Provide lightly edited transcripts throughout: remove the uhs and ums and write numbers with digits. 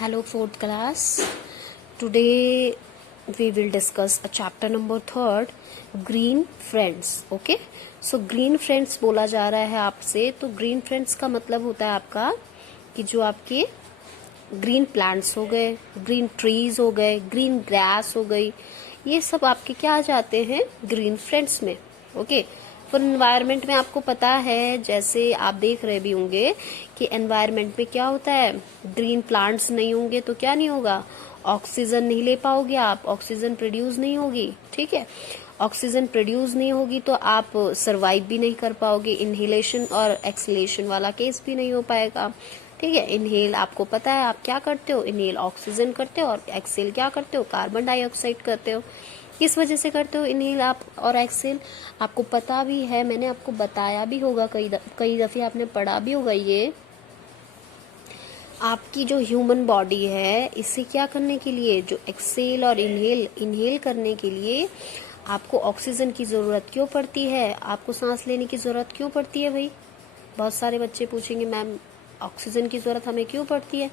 Hello, fourth class. Today we will discuss a chapter number 3, green friends. Okay, so green friends बोला जा रहा है आपसे. तो green friends का मतलब होता है आपका कि जो आपके ग्रीन प्लांट्स हो गए, ग्रीन ट्रीज हो गए, ग्रीन ग्रास हो गई, ये सब आपके क्या आ जाते हैं ग्रीन फ्रेंड्स में. ओके, फिर एनवायरनमेंट में आपको पता है, जैसे आप देख रहे भी होंगे कि एनवायरनमेंट में क्या होता है, ग्रीन प्लांट्स नहीं होंगे तो क्या नहीं होगा, ऑक्सीजन नहीं ले पाओगे आप, ऑक्सीजन प्रोड्यूस नहीं होगी. ठीक है, ऑक्सीजन प्रोड्यूस नहीं होगी तो आप सरवाइव भी नहीं कर पाओगे. इनहेलेशन और एक्सलेशन वाला केस भी नहीं हो पाएगा. ठीक है, इनहेल आपको पता है आप क्या करते हो, इनहेल ऑक्सीजन करते हो और एक्सेल क्या करते हो, कार्बन डाइऑक्साइड करते हो. किस वजह से करते हो इनहेल आप और एक्सेल, आपको पता भी है, मैंने आपको बताया भी होगा, कई दफे आपने पढ़ा भी होगा. ये आपकी जो ह्यूमन बॉडी है, इसे क्या करने के लिए, जो एक्सेल और इनहेल करने के लिए आपको ऑक्सीजन की जरूरत क्यों पड़ती है, आपको सांस लेने की जरूरत क्यों पड़ती है भाई. बहुत सारे बच्चे पूछेंगे मैम ऑक्सीजन की जरूरत हमें क्यों पड़ती है,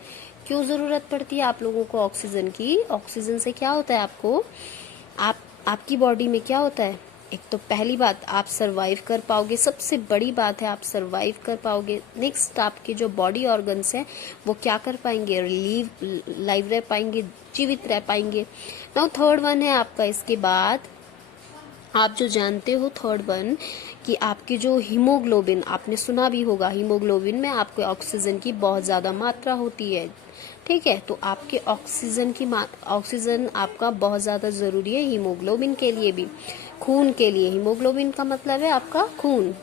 क्यों जरूरत पड़ती है आप लोगों को ऑक्सीजन की. ऑक्सीजन से क्या होता है आपको, आपकी बॉडी में क्या होता है, एक तो पहली बात आप सरवाइव कर पाओगे, सबसे बड़ी बात है आप सरवाइव कर पाओगे. नेक्स्ट आपके जो बॉडी ऑर्गन्स हैं वो क्या कर पाएंगे, लाइव रह पाएंगे, जीवित रह पाएंगे. नाउ थर्ड वन है आपका, इसके बाद आप जो जानते हो थर्ड वन कि आपकी जो हीमोग्लोबिन, आपने सुना भी होगा, हीमोग्लोबिन में आपके ऑक्सीजन की बहुत ज्यादा मात्रा होती है. ठीक है, तो आपके ऑक्सीजन आपका बहुत ज्यादा जरूरी है हीमोग्लोबिन के लिए भी, खून के लिए. हीमोग्लोबिन का मतलब है आपका खून.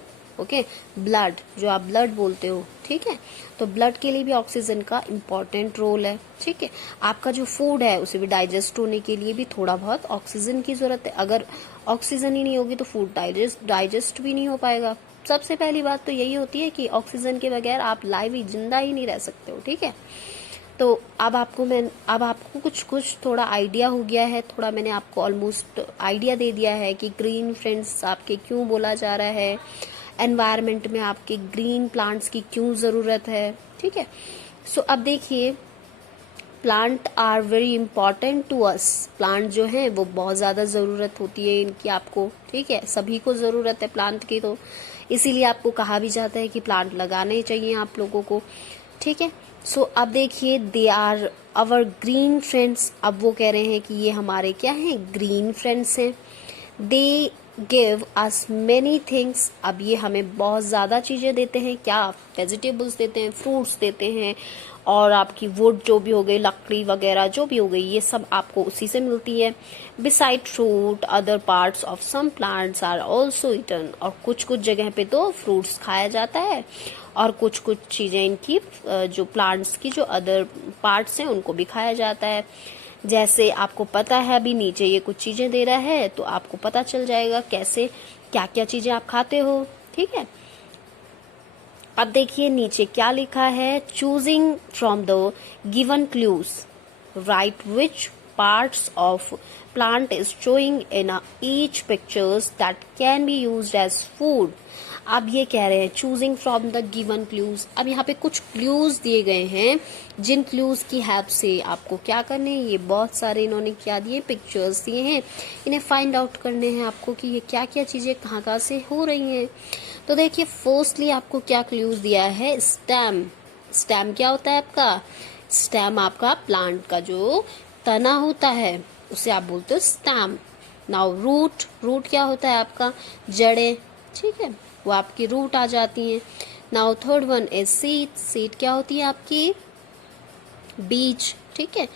ओके, ब्लड, जो आप ब्लड बोलते हो. ठीक है, तो ब्लड के लिए भी ऑक्सीजन का इम्पोर्टेंट रोल है. ठीक है, आपका जो फूड है उसे भी डाइजेस्ट होने के लिए भी थोड़ा बहुत ऑक्सीजन की जरूरत है. अगर ऑक्सीजन ही नहीं होगी तो फूड डाइजेस्ट भी नहीं हो पाएगा. सबसे पहली बात तो यही होती है कि ऑक्सीजन के बगैर आप लाइव ही, जिंदा ही नहीं रह सकते हो. ठीक है, तो अब आपको कुछ थोड़ा आइडिया हो गया है, थोड़ा मैंने आपको ऑलमोस्ट आइडिया दे दिया है कि ग्रीन फ्रेंड्स आपके क्यों बोला जा रहा है, एनवायरनमेंट में आपके ग्रीन प्लांट्स की क्यों जरूरत है. ठीक है, सो अब देखिए, plant are very important to us. Plant जो है वो बहुत ज्यादा जरूरत होती है इनकी आपको. ठीक है, सभी को जरूरत है प्लांट की, तो इसीलिए आपको कहा भी जाता है कि प्लांट लगाने चाहिए आप लोगों को. ठीक है, सो अब देखिए, they are our green friends. अब वो कह रहे हैं कि ये हमारे क्या हैं, ग्रीन फ्रेंड्स हैं. They give us many things. अब ये हमें बहुत ज्यादा चीजें देते हैं. क्या, वेजिटेबल्स देते हैं, फ्रूट्स देते हैं, और आपकी वुड जो भी हो गई, लकड़ी वगैरह जो भी हो गई, ये सब आपको उसी से मिलती है. Beside fruit other parts of some plants are also eaten. और कुछ कुछ जगह पे तो फ्रूट्स खाया जाता है, और कुछ कुछ चीजें इनकी जो प्लांट्स की जो अदर पार्ट्स हैं उनको भी खाया जाता है. जैसे आपको पता है अभी नीचे ये कुछ चीजें दे रहा है, तो आपको पता चल जाएगा कैसे क्या क्या चीजें आप खाते हो. ठीक है, अब देखिए नीचे क्या लिखा है, choosing from the given clues right which parts of plant is showing in each pictures that can be used as food. अब ये कह रहे हैं choosing from the given clues. अब यहाँ पे कुछ क्लूज दिए गए हैं, जिन क्लूज की हेल्प से आपको क्या करने हैं, ये बहुत सारे इन्होंने क्या दिए, पिक्चर्स दिए हैं, इन्हें फाइंड आउट करने हैं आपको कि ये क्या क्या चीजें कहाँ कहाँ से हो रही हैं. तो देखिए, फर्स्टली आपको क्या क्लूज दिया है, स्टेम. स्टेम क्या होता है आपका, स्टेम आपका प्लांट का जो तना होता है उसे आप बोलते हो स्टेम. नाउ रूट, रूट क्या होता है आपका, जड़ें. ठीक है, वो आपकी रूट आ जाती हैं. Now third one is seed. Seed क्या होती है आपकी, बीज. ठीक है,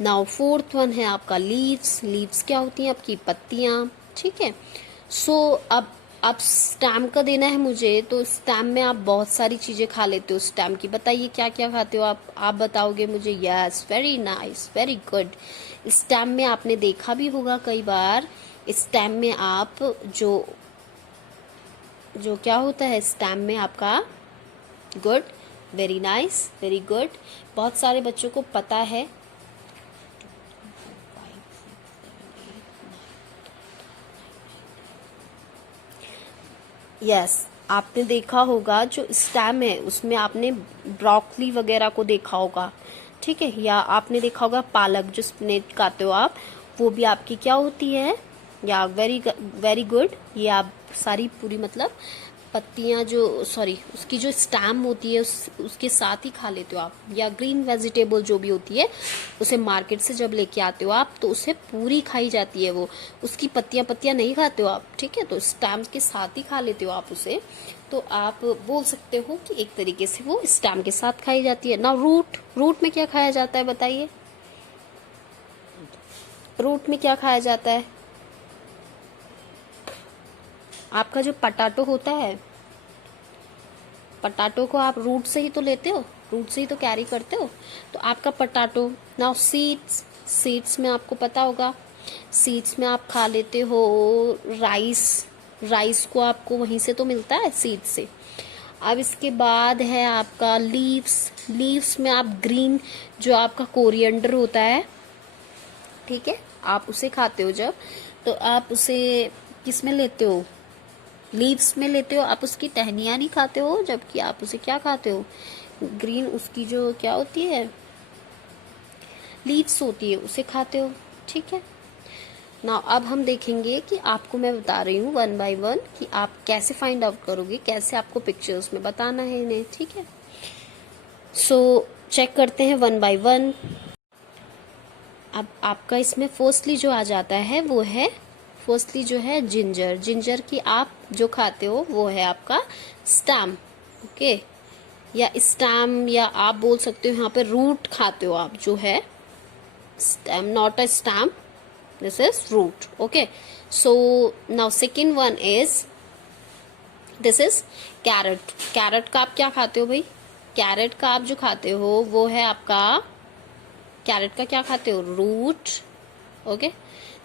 नाउ फोर्थ वन है आपका लीव्स. लीव्स क्या होती हैं आपकी, पत्तियां. ठीक है, सो अब स्टेम का देना है मुझे, तो स्टेम में आप बहुत सारी चीजें खा लेते हो. स्टेम की बताइए क्या क्या खाते हो आप बताओगे मुझे. Yes, very nice, very good. Stem में आपने देखा भी होगा कई बार, स्टेम में आप जो क्या होता है स्टेम में आपका, good, very nice, very good. बहुत सारे बच्चों को पता है. यस, आपने देखा होगा जो स्टेम है उसमें आपने ब्रोकली वगैरह को देखा होगा. ठीक है। या आपने देखा होगा पालक, जो स्पिनच खाते हो आप, वो भी आपकी क्या होती है, या वेरी वेरी गुड, ये आप सारी पूरी मतलब पत्तियां जो सॉरी उसकी जो स्टैम होती है उसके साथ ही खा लेते हो आप। या ग्रीन वेजिटेबल जो भी होती है उसे मार्केट से जब लेके आते हो आप तो उसे पूरी खाई जाती है, वो उसकी पत्तियां पत्तियां नहीं खाते हो आप, ठीक है। तो स्टैम के साथ ही खा लेते हो आप उसे, तो आप बोल सकते हो कि एक तरीके से वो स्टैम के साथ खाई जाती है ना। रूट में क्या खाया जाता है बताइए, रूट में क्या खाया जाता है? आपका जो पटाटो होता है, पटाटो को आप रूट से ही तो लेते हो, रूट से ही तो कैरी करते हो। तो आपका पटाटो नाउ सीड्स में आपको पता होगा, सीड्स में आप खा लेते हो राइस को आपको वहीं से तो मिलता है सीड से। अब इसके बाद है आपका लीव्स में आप ग्रीन जो आपका कोरिएंडर होता है, ठीक है, आप उसे खाते हो जब, तो आप उसे किस में लेते हो, लीव्स में लेते हो। आप उसकी टहनियाँ नहीं खाते हो, जबकि आप उसे क्या खाते हो, ग्रीन उसकी जो क्या होती है लीव्स होती है उसे खाते हो, ठीक है ना। अब हम देखेंगे कि आपको मैं बता रही हूँ वन बाय वन कि आप कैसे फाइंड आउट करोगे, कैसे आपको पिक्चर्स में बताना है इन्हें, ठीक है। सो चेक करते हैं वन बाय वन। अब आपका इसमें फर्स्टली जो आ जाता है वो है, फर्स्टली जो है जिंजर की आप जो खाते हो वो है आपका स्टैम, ओके, या स्टैम, या आप बोल सकते हो यहाँ पे रूट खाते हो आप, जो है stem, not a stem, this is root, okay. So now second one is this is carrot का आप क्या खाते हो भाई, कैरेट का आप जो खाते हो वो है आपका, कैरेट का क्या खाते हो, रूट, ओके।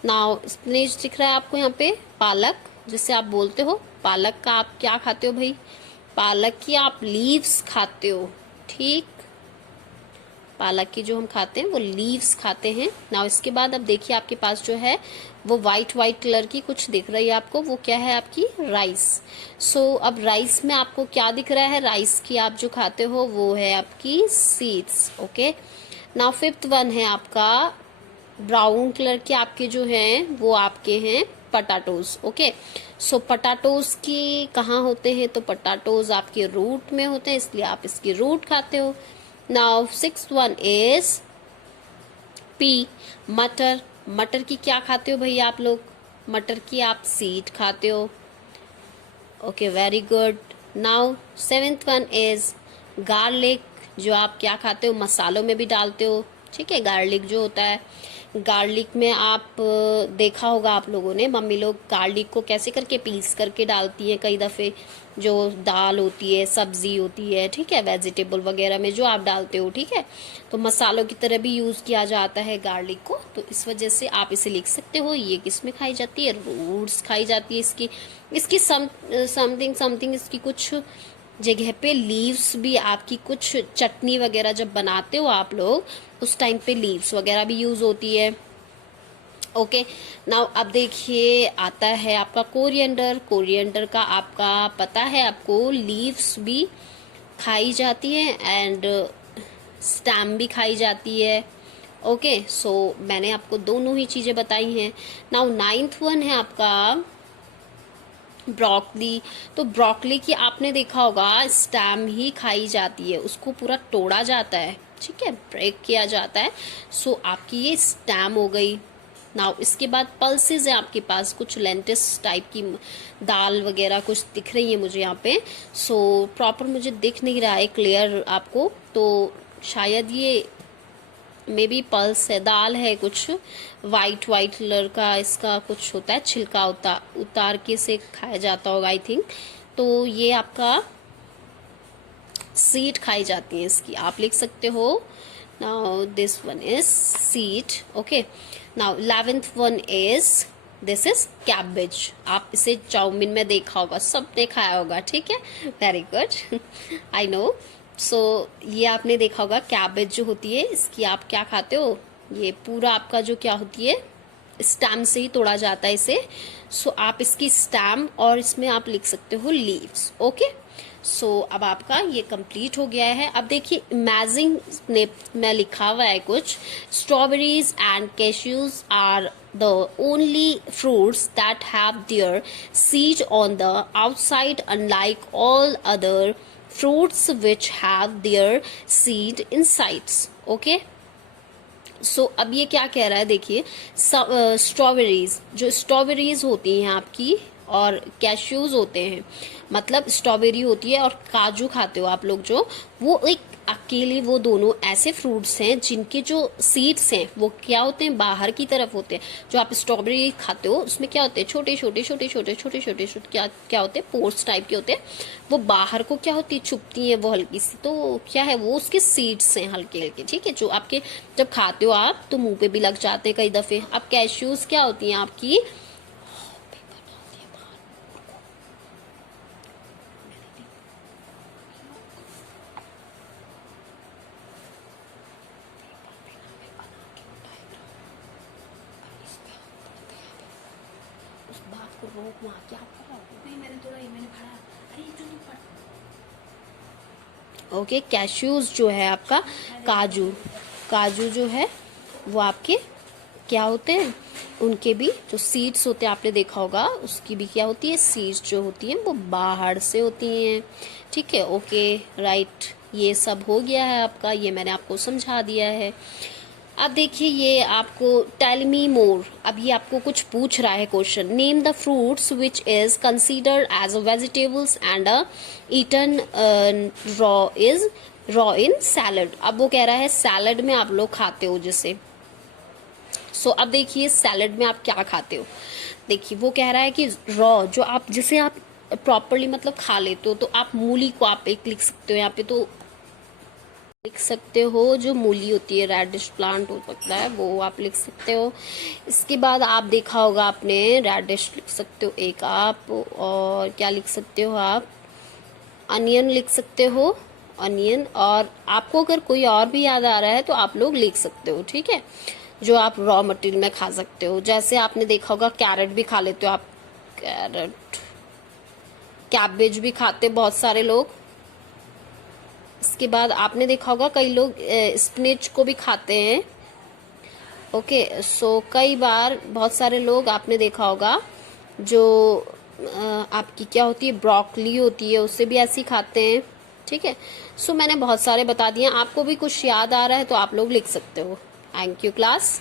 नाउ स्पिनच दिख रहा है आपको यहाँ पे, पालक जिसे आप बोलते हो, पालक का आप क्या खाते हो भाई, पालक की आप लीव्स खाते हो, ठीक, पालक की जो हम खाते हैं वो लीव्स खाते हैं। नाउ इसके बाद अब देखिए आपके पास जो है वो वाइट कलर की कुछ दिख रही है आपको, वो क्या है आपकी राइस। सो अब राइस में आपको क्या दिख रहा है, राइस की आप जो खाते हो वो है आपकी seeds, okay. Now fifth one है आपका ब्राउन कलर के आपके जो हैं वो आपके हैं पटाटोज, ओके। सो पटाटोज की कहाँ होते हैं, तो पटाटोज आपके रूट में होते हैं, इसलिए आप इसकी रूट खाते हो। Now sixth one is P, मटर की क्या खाते हो भैया आप लोग, मटर की आप सीड खाते हो, okay, very good. Now seventh one is garlic, जो आप क्या खाते हो, मसालों में भी डालते हो, ठीक है, गार्लिक जो होता है, गार्लिक में आप देखा होगा आप लोगों ने, मम्मी लोग गार्लिक को कैसे करके पीस करके डालती है कई दफ़े, जो दाल होती है, सब्जी होती है, ठीक है, वेजिटेबल वगैरह में जो आप डालते हो, ठीक है, तो मसालों की तरह भी यूज़ किया जाता है गार्लिक को, तो इस वजह से आप इसे लिख सकते हो। ये किस में खाई जाती है, रूट्स खाई जाती है इसकी समथिंग इसकी कुछ जगह पे लीव्स भी, आपकी कुछ चटनी वगैरह जब बनाते हो आप लोग उस टाइम पे लीव्स वगैरह भी यूज होती है, ओके। नाउ अब देखिए आता है आपका कोरिएंडर का आपका पता है आपको, लीव्स भी खाई जाती है एंड स्टैम भी खाई जाती है, ओके। सो मैंने आपको दोनों ही चीजें बताई हैं। नाउ नाइन्थ वन है आपका ब्रोकली, तो ब्रोकली की आपने देखा होगा स्टैम ही खाई जाती है, उसको पूरा तोड़ा जाता है, ठीक है, ब्रेक किया जाता है, सो आपकी ये स्टैम हो गई। नाउ इसके बाद पल्सेस है आपके पास, कुछ लेंटिस टाइप की दाल वगैरह कुछ दिख रही है मुझे यहाँ पे, सो प्रॉपर मुझे दिख नहीं रहा है क्लियर आपको, तो शायद ये मे बी पल्स है, दाल है, कुछ वाइट कलर का इसका कुछ होता है, छिलका उतार के से खाया जाता होगा आई थिंक, तो ये आपका सीड खाई जाती है इसकी, आप लिख सकते हो। Now this one is seed, okay. Now 11th one is this is cabbage, आप इसे चाउमीन में देखा होगा, सबने खाया होगा, ठीक है, वेरी गुड, आई नो। सो ये आपने देखा होगा कैबेज जो होती है इसकी आप क्या खाते हो, ये पूरा आपका जो क्या होती है स्टेम से ही तोड़ा जाता है इसे। सो आप इसकी स्टेम और इसमें आप लिख सकते हो लीव्स। ओके, सो अब आपका ये कंप्लीट हो गया है। अब देखिए इमेजिन में लिखा हुआ है कुछ, strawberries and cashews are the only fruits that have their seed on the outside, unlike all other fruits which have their seed insides. Okay, सो अब ये क्या कह रहा है, देखिए स्ट्रॉबेरीज, जो स्ट्रॉबेरीज होती हैं आपकी और कैश्यूज होते हैं, मतलब स्ट्रॉबेरी होती है और काजू खाते हो आप लोग जो, वो एक अकेले वो दोनों ऐसे फ्रूट्स हैं जिनके जो सीड्स हैं वो क्या होते हैं, बाहर की तरफ होते हैं। जो आप स्ट्रॉबेरी खाते हो उसमें क्या होते हैं, छोटे छोटे छोटे छोटे छोटे छोटे छोटे क्या क्या होते हैं, पोर्स टाइप के होते हैं। वो बाहर को क्या होती है, छुपती है वो हल्की सी, तो क्या है वो उसके सीड्स हैं हल्के हल्के, ठीक है, जो आपके जब खाते हो आप तो मुंह पे भी लग जाते हैं कई दफे। अब कैश्यूज क्या होती हैं आपकी, ओके, कैश्यूज जो है आपका, काजू, काजू जो है वो आपके क्या होते हैं, उनके भी जो सीड्स होते हैं आपने देखा होगा, उसकी भी क्या होती है, सीड्स जो होती हैं वो बाहर से होती हैं। ठीक है, ओके राइट, ये सब हो गया है आपका, ये मैंने आपको समझा दिया है। अब देखिए ये आपको टेल मी मोर, अब ये आपको कुछ पूछ रहा है question, name the fruits which is considered as a vegetables and eaten raw in salad. अब वो कह रहा है सैलड में आप लोग खाते हो जिसे, सो अब देखिए सैलड में आप क्या खाते हो। देखिए वो कह रहा है कि रॉ जो आप जिसे आप प्रॉपरली मतलब खा लेते हो, तो आप मूली को आप एक लिख सकते हो यहाँ पे, तो लिख सकते हो जो मूली होती है, रेडिश प्लांट हो सकता है वो आप लिख सकते हो। इसके बाद आप देखा होगा आपने, रेडिश लिख सकते हो एक आप, और क्या लिख सकते हो आप, अनियन लिख सकते हो, अनियन, और आपको अगर कोई और भी याद आ रहा है तो आप लोग लिख सकते हो, ठीक है, जो आप रॉ मटेरियल में खा सकते हो। जैसे आपने देखा होगा कैरेट भी खा लेते हो आप, कैरेट, कैबेज भी खाते बहुत सारे लोग। इसके बाद आपने देखा होगा कई लोग स्पिनच को भी खाते हैं। ओके, सो कई बार बहुत सारे लोग आपने देखा होगा जो आपकी क्या होती है, ब्रोकली होती है, उससे भी ऐसे ही खाते हैं। ठीक है, सो मैंने बहुत सारे बता दिए, आपको भी कुछ याद आ रहा है तो आप लोग लिख सकते हो। Thank you class.